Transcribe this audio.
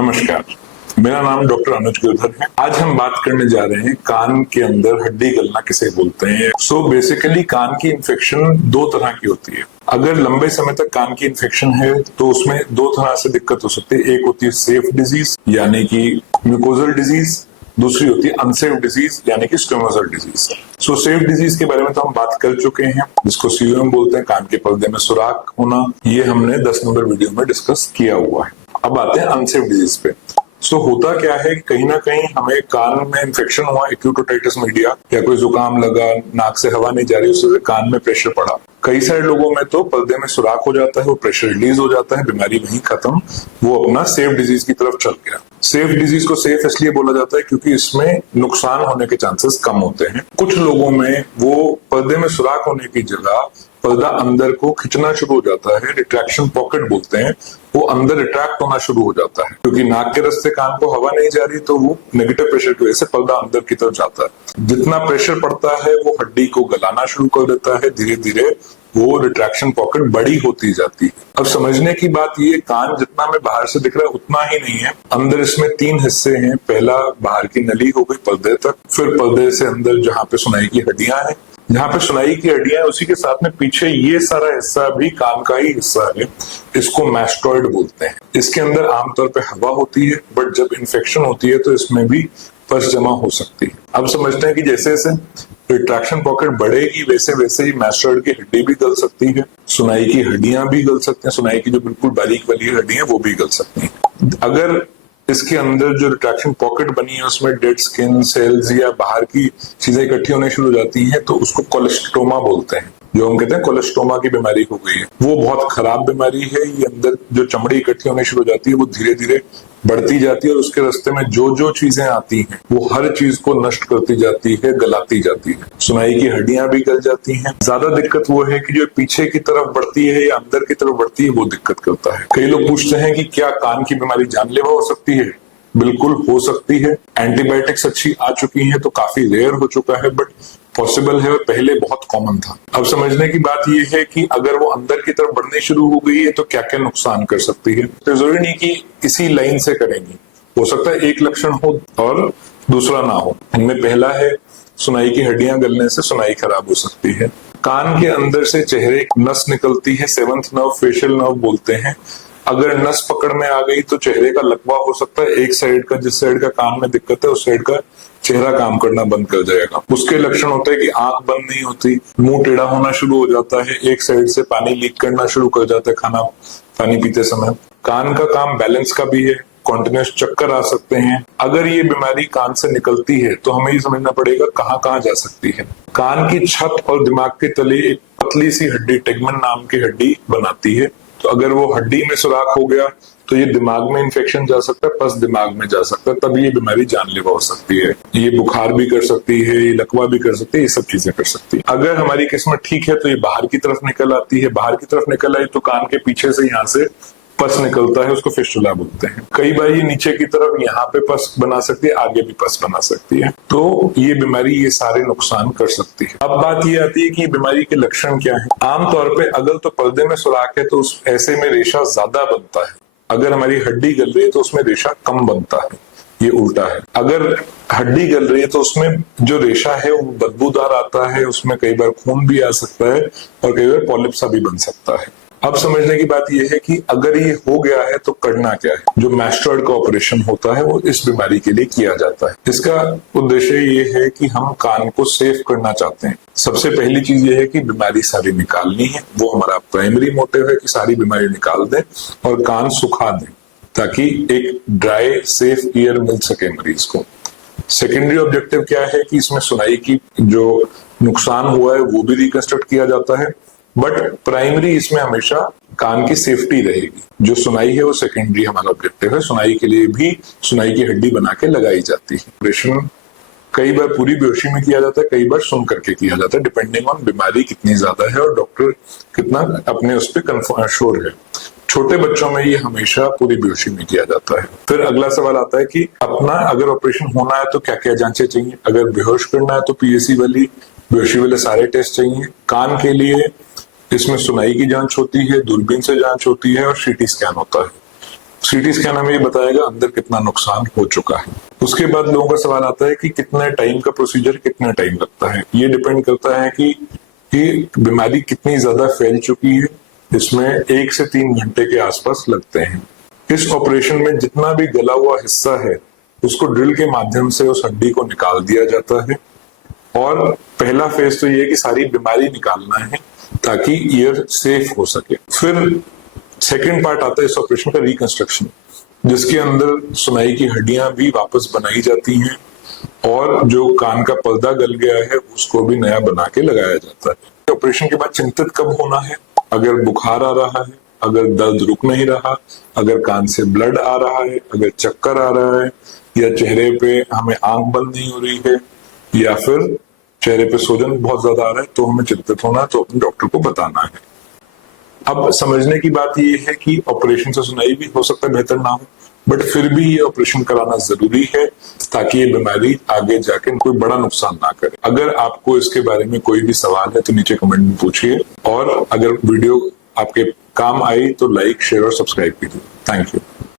नमस्कार, मेरा नाम डॉक्टर अनुज गिरधर है। आज हम बात करने जा रहे हैं कान के अंदर हड्डी गलना किसे बोलते हैं। बेसिकली कान की इन्फेक्शन दो तरह की होती है। अगर लंबे समय तक कान की इन्फेक्शन है तो उसमें दो तरह से दिक्कत हो सकती है। एक होती है सेफ डिजीज यानी कि म्यूकोजल डिजीज, दूसरी होती है अनसेफ डिजीज यानी कि स्क्वेमोजल डिजीज। सेफ डिजीज के बारे में तो हम बात कर चुके हैं, जिसको सीओएम बोलते हैं, कान के पर्दे में सुराख होना। ये हमने 10 नंबर वीडियो में डिस्कस किया हुआ है। अब आते हैं अनसेफ डिजीज पे। होता क्या है कि कहीं ना कहीं हमें कान में इन्फेक्शन हुआ, एक्यूट ओटाइटिस मीडिया, या कोई जुकाम लगा, नाक से हवा नहीं जा रही, उससे कान में प्रेशर पड़ा। कई सारे लोगों में तो पर्दे में सुराख हो जाता है, वो प्रेशर रिलीज हो जाता है, बीमारी वहीं खत्म, वो अपना सेफ डिजीज की तरफ चल गया। सेफ डिजीज को सेफ इसलिए बोला जाता है क्योंकि इसमें नुकसान होने के चांसेस कम होते हैं। कुछ लोगों में वो पर्दे में सुराख होने की जगह पर्दा अंदर को खिंचना शुरू हो जाता है, रिट्रैक्शन पॉकेट बोलते हैं, वो अंदर रिट्रैक्ट होना शुरू हो जाता है क्योंकि नाक के रास्ते कान को हवा नहीं जा रही, तो वो नेगेटिव प्रेशर की वजह से पर्दा अंदर की तरफ जाता है। जितना प्रेशर पड़ता है वो हड्डी को गलाना शुरू कर देता है, धीरे धीरे वो रिट्रैक्शन पॉकेट बड़ी होती जाती है। अब समझने की बात ये, कान जितना में बाहर से दिख रहा है उतना ही नहीं है। अंदर इसमें 3 हिस्से हैं। पहला बाहर की नली हो गई पर्दे तक, फिर पर्दे से अंदर जहाँ पे सुनाई की हड्डियां हैं, जहाँ पे सुनाई की हड्डियां, उसी के साथ में पीछे ये सारा हिस्सा भी कान का ही हिस्सा है। इसको मैस्टॉइड बोलते हैं। इसके अंदर आमतौर पे हवा होती है, बट जब इन्फेक्शन होती है तो इसमें भी पस जमा हो सकती है। अब समझते हैं कि जैसे जैसे रिट्रैक्शन पॉकेट बढ़ेगी वैसे वैसे ही मैस्टॉइड की हड्डी भी गल सकती है, सुनाई की हड्डियां भी गल सकती हैं, सुनाई की जो बिल्कुल बारीक वाली हड्डियां वो भी गल सकती हैं। अगर इसके अंदर जो रिट्रैक्शन पॉकेट बनी है उसमें डेड स्किन सेल्स या बाहर की चीजें इकट्ठी होने शुरू हो जाती हैं, तो उसको कोलेस्टोमा बोलते हैं। जो हम कहते हैं कोलेस्टोमा की बीमारी हो गई है, वो बहुत खराब बीमारी है। ये अंदर जो चमड़ी इकट्ठी होने शुरू हो जाती है वो धीरे धीरे बढ़ती जाती है और उसके रास्ते में जो जो चीजें आती हैं वो हर चीज को नष्ट करती जाती है, गलाती जाती है। सुनाई की हड्डियां भी गल जाती हैं। ज्यादा दिक्कत वो है कि जो पीछे की तरफ बढ़ती है या अंदर की तरफ बढ़ती है वो दिक्कत करता है। कई लोग पूछते हैं कि क्या कान की बीमारी जानलेवा हो सकती है? बिल्कुल हो सकती है। एंटीबायोटिक्स अच्छी आ चुकी हैं तो काफी रेयर हो चुका है, बट पॉसिबल है और पहले बहुत कॉमन था। अब समझने की बात यह है कि अगर वो अंदर की तरफ बढ़नी शुरू हो गई है तो क्या क्या नुकसान कर सकती है। तो जरूरी नहीं कि इसी लाइन से करेंगी, हो सकता है एक लक्षण हो और दूसरा ना हो। इनमें पहला है सुनाई की हड्डियां गलने से सुनाई खराब हो सकती है। कान के अंदर से चेहरे नस निकलती है, 7th नर्व, फेशियल नर्व बोलते हैं। अगर नस पकड़ में आ गई तो चेहरे का लकवा हो सकता है। एक साइड का, जिस साइड का कान में दिक्कत है उस साइड का चेहरा काम करना बंद कर जाएगा। उसके लक्षण होते हैं कि आंख बंद नहीं होती, मुंह टेढ़ा होना शुरू हो जाता है, एक साइड से पानी लीक करना शुरू कर जाता है खाना पानी पीते समय। कान का काम बैलेंस का भी है, कॉन्टिन्यूस चक्कर आ सकते हैं। अगर ये बीमारी कान से निकलती है तो हमें ये समझना पड़ेगा कहाँ कहाँ जा सकती है। कान की छत और दिमाग के तले एक पतली सी हड्डी, टेगमेन नाम की हड्डी बनाती है। तो अगर वो हड्डी में सुराख हो गया तो ये दिमाग में इन्फेक्शन जा सकता है, पस दिमाग में जा सकता है, तब ये बीमारी जानलेवा हो सकती है। ये बुखार भी कर सकती है, ये लकवा भी कर सकती है, ये सब चीजें कर सकती है। अगर हमारी किस्मत ठीक है तो ये बाहर की तरफ निकल आती है। बाहर की तरफ निकल आई तो कान के पीछे से यहाँ से पस निकलता है, उसको फिस्टुला बोलते हैं। कई बार ये नीचे की तरफ यहाँ पे पस बना सकती है, आगे भी पस बना सकती है। तो ये बीमारी ये सारे नुकसान कर सकती है। अब बात ये आती है कि बीमारी के लक्षण क्या है। आमतौर पे अगर तो पर्दे में सुराख है तो उस ऐसे में रेशा ज्यादा बनता है। अगर हमारी हड्डी गल रही है तो उसमें रेशा कम बनता है, ये उल्टा है। अगर हड्डी गल रही है तो उसमें जो रेशा है वो बदबूदार आता है, उसमें कई बार खून भी आ सकता है और कई बार पॉलिप सा भी बन सकता है। अब समझने की बात यह है कि अगर ये हो गया है तो करना क्या है। जो मैस्टॉइड का ऑपरेशन होता है वो इस बीमारी के लिए किया जाता है। इसका उद्देश्य ये है कि हम कान को सेफ करना चाहते हैं। सबसे पहली चीज ये है कि बीमारी सारी निकालनी है, वो हमारा प्राइमरी मोटिव है कि सारी बीमारी निकाल दें और कान सुखा दें ताकि एक ड्राई सेफ ईयर मिल सके मरीज को। सेकेंडरी ऑब्जेक्टिव क्या है कि इसमें सुनाई की जो नुकसान हुआ है वो भी रिकंस्ट्रक्ट किया जाता है, बट प्राइमरी इसमें हमेशा कान की सेफ्टी रहेगी। जो सुनाई है वो सेकेंडरी हमारा ऑब्जेक्टिव है। सुनाई के लिए भी सुनाई की हड्डी बना के लगाई जाती है। ऑपरेशन कई बार पूरी बेहोशी में किया जाता है, कई बार सुन करके किया जाता है, डिपेंडिंग ऑन बीमारी कितनी ज्यादा है और डॉक्टर कितना अपने उस पर श्योर है। छोटे बच्चों में ये हमेशा पूरी बेहोशी में किया जाता है। फिर अगला सवाल आता है कि अपना अगर ऑपरेशन होना है तो क्या क्या जांचें चाहिए। अगर बेहोश करना है तो पीएसी वाली बेहोशी वाले सारे टेस्ट चाहिए। कान के लिए इसमें सुनाई की जांच होती है, दूरबीन से जांच होती है और सीटी स्कैन होता है। सीटी स्कैन हमें ये बताएगा अंदर कितना नुकसान हो चुका है। उसके बाद लोगों का सवाल आता है कि कितने टाइम का प्रोसीजर, कितना टाइम लगता है। ये डिपेंड करता है कि बीमारी कितनी ज्यादा फैल चुकी है। इसमें 1 से 3 घंटे के आसपास लगते हैं। इस ऑपरेशन में जितना भी गला हुआ हिस्सा है उसको ड्रिल के माध्यम से उस हड्डी को निकाल दिया जाता है। और पहला फेज तो ये है कि सारी बीमारी निकालना है ताकि ईयर सेफ हो सके। फिर सेकेंड पार्ट आता है इस ऑपरेशन का, रिकंस्ट्रक्शन, जिसके अंदर सुनाई की हड्डियां भी वापस बनाई जाती हैं और जो कान का पर्दा गल गया है उसको भी नया बना के लगाया जाता है। ऑपरेशन के बाद चिंतित कब होना है? अगर बुखार आ रहा है, अगर दर्द रुक नहीं रहा, अगर कान से ब्लड आ रहा है, अगर चक्कर आ रहा है, या चेहरे पे हमें आंख बंद नहीं हो रही है, या फिर चेहरे पे सूजन बहुत ज्यादा आ रहा है, तो हमें चिंतित होना, तो अपने डॉक्टर को बताना है। अब समझने की बात ये है कि ऑपरेशन से सुनाई भी हो सकता है बेहतर ना हो, बट फिर भी ये ऑपरेशन कराना जरूरी है ताकि ये बीमारी आगे जाके कोई बड़ा नुकसान ना करे। अगर आपको इसके बारे में कोई भी सवाल है तो नीचे कमेंट में पूछिए, और अगर वीडियो आपके काम आई तो लाइक, शेयर और सब्सक्राइब कीजिए। Thank you.